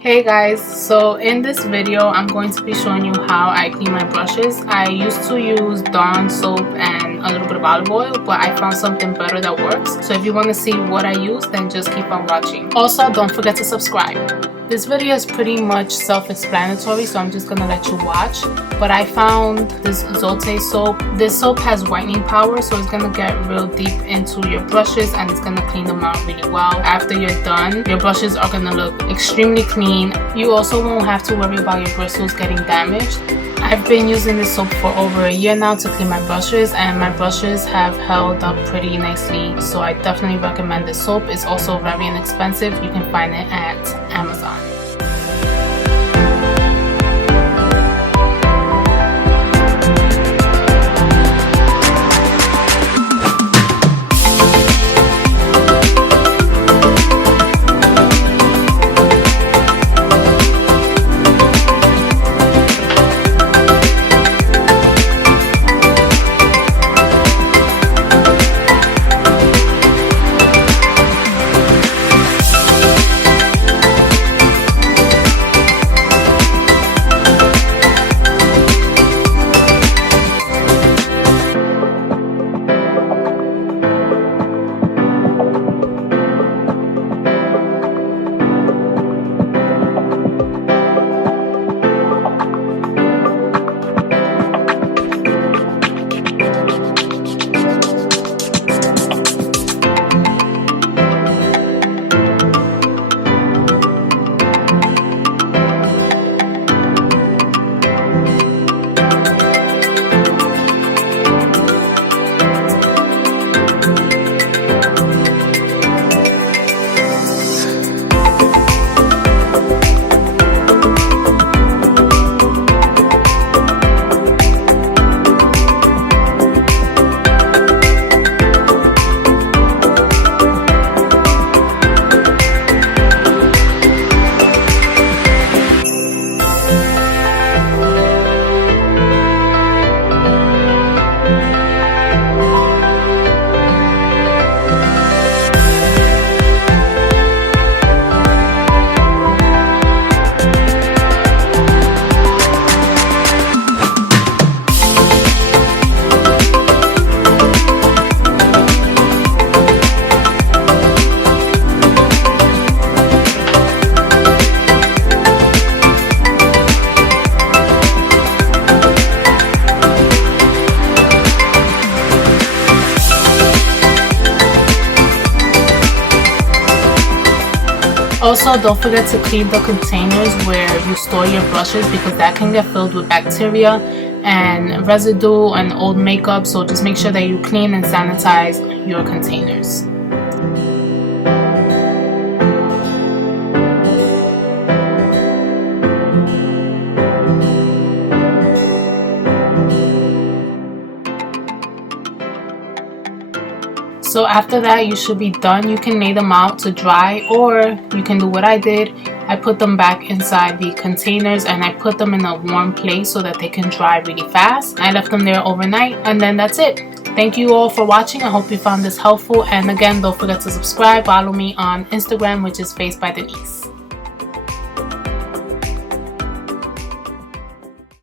Hey guys, so in this video I'm going to be showing you how I clean my brushes. I used to use Dawn soap and a little bit of olive oil, but I found something better that works. So if you want to see what I use, then just keep on watching. Also, don't forget to subscribe. This video is pretty much self-explanatory, so I'm just gonna let you watch. But I found this Zote soap. This soap has whitening power, so it's gonna get real deep into your brushes and it's gonna clean them out really well. After you're done, your brushes are gonna look extremely clean. You also won't have to worry about your bristles getting damaged. I've been using this soap for over a year now to clean my brushes, and my brushes have held up pretty nicely, so I definitely recommend this soap. It's also very inexpensive. You can find it at Amazon. Also, don't forget to clean the containers where you store your brushes, because that can get filled with bacteria and residue and old makeup. So just make sure that you clean and sanitize your containers. So after that, you should be done. You can lay them out to dry, or you can do what I did. I put them back inside the containers and I put them in a warm place so that they can dry really fast. I left them there overnight, and then that's it. Thank you all for watching. I hope you found this helpful, and again, don't forget to subscribe. Follow me on Instagram, which is Face by Denise.